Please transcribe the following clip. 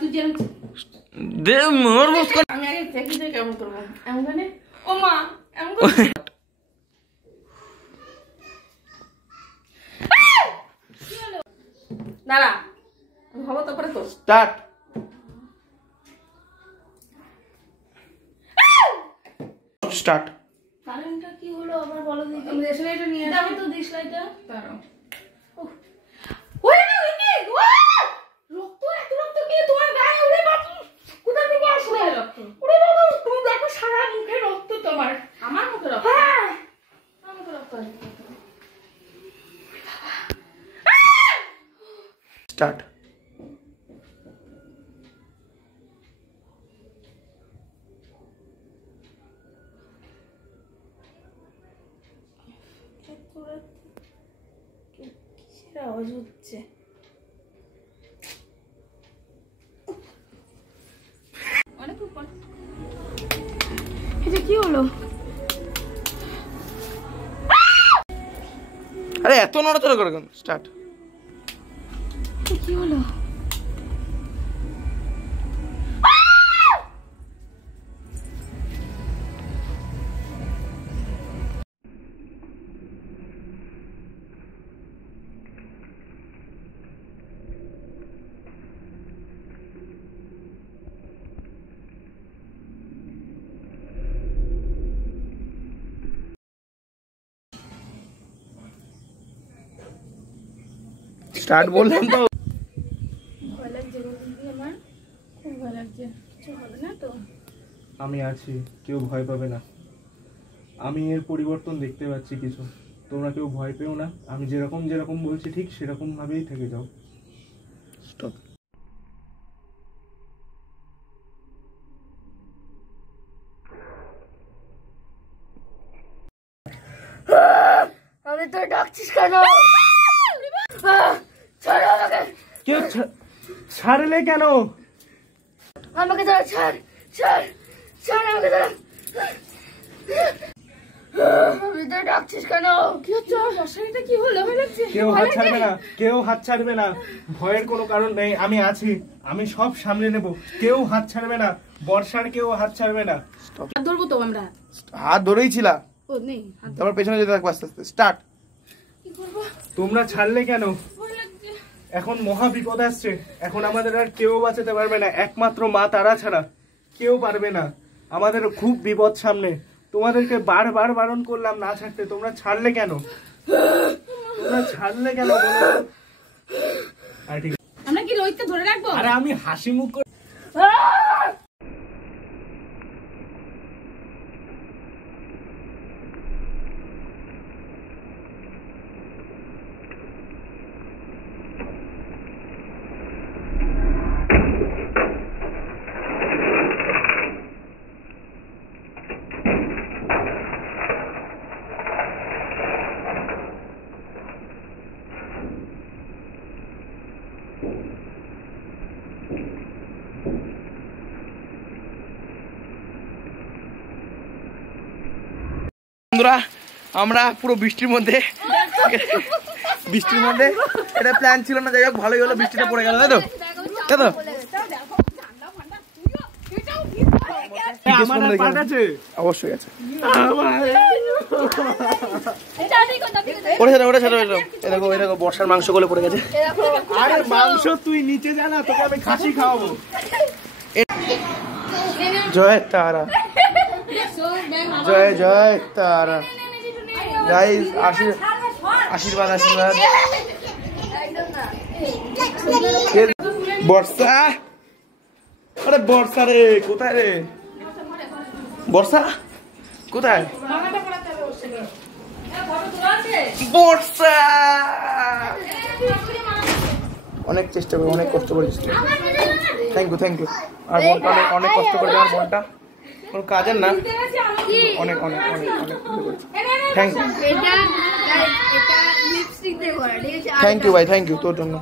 তুই যেন দে মোর বস কর। আমি আগে দেখি তুই কেমন করব এমন করে ও মা এমন করে কি হলো দাঁড়া হবো তো পরে তো স্টার্ট স্টার্ট কারেন্টটা কি হলো আবার বলো দেখি আমি দেশলাইটা নিয়ে আসি আমি তো দেশলাইটা দাঁড়াও ওরে দেখি রক্ত এত রক্ত কি তোমার গায়ে ওরে বাবা কোথা থেকে আসলো রক্ত ওরে বাবা তুমি দেখো সারা মুখে রক্ত তোমার আমার মুখে রক্ত হ্যাঁ আমার মুখে রক্ত স্টার্ট কিসের আওয়াজ হচ্ছে অনেক উপর এটা কি হলো আরে এত নড়াচড়া করে কেন স্টার্ট কি হলো স্টার্ট বললাম তো ভয় লাগছে বলতে আমার খুব ভয় লাগছে কিছু হবে না তো আমি আছি কেউ ভয় পাবে না আমি এর পরিবর্তন দেখতে পাচ্ছি কিছু তোমরা কেউ ভয় পেও না আমি যেরকম যেরকম বলছি ঠিক সেরকম ভাবেই থেকে যাও স্টপ আমি তো ডাকছিস কেন ছাড় আমাকে কেউ ছাড়লে কেন আমাকে ধরো ছাড় ছাড় ছাড় আমাকে ধরো আমি তো ডাকছিস কেন কি হচ্ছে মশারিটা কি হলো ভয় লাগছে কেউ হাত ছাড়বে না কেউ হাত ছাড়বে না ভয়ের কোনো কারণ নেই আমি আছি আমি সব সামলে নেব কেউ হাত ছাড়বে না বর্ষার কেউ হাত ছাড়বে না হাত ধরবো তো আমরা হাত ধরেই ছিলা ও নেই হাত তারপর পেছনে যেতে থাকবো আস্তে আস্তে স্টার্ট কি করবো তোমরা ছাড়লে কেন ভয় লাগছে এখন মহা বিপদ আসছে এখন আমাদের আর কেউ বাঁচাতে পারবে না একমাত্র মা তারা ছাড়া কেউ পারবে না আমাদের খুব বিপদ সামনে তোমাদেরকে বারবার বারণ করলাম না ছাড়তে তোমরা ছাড়লে কেন তোমরা ছাড়লে কেন বলো আর ঠিক আমরা কি রোহিতকে ধরে রাখবো আরে আমি হাসি মুখ করে বন্ধুরা আমরা পুরো বৃষ্টির মধ্যে এটা প্ল্যান ছিল না যাই হোক ভালোই হলো বৃষ্টিটা পড়ে গেল তাই তো তাই তো অবশ্যই আছে দেখো বর্ষার মাংস গুলো পড়ে গেছে আরে মাংস তুই নিচে যা না তোকে আমি খাসি খাওয়াবো জয় তারা জয় জয় তারা গাইস আশীর্বাদ আশীর্বাদ বর্ষা আরে বর্ষা রে কোথায় রে বর্ষা কোথায় বর্ষা অনেক চেষ্টা করে অনেক কষ্ট করেছিস থ্যাংক ইউ আর বোনটা অনেক কষ্ট করে আমার বোনটা কোনো কাজের না অনেক অনেক অনেক অনেক থ্যাংক ইউ থ্যাংক ইউ ভাই থ্যাংক ইউ তোর জন্য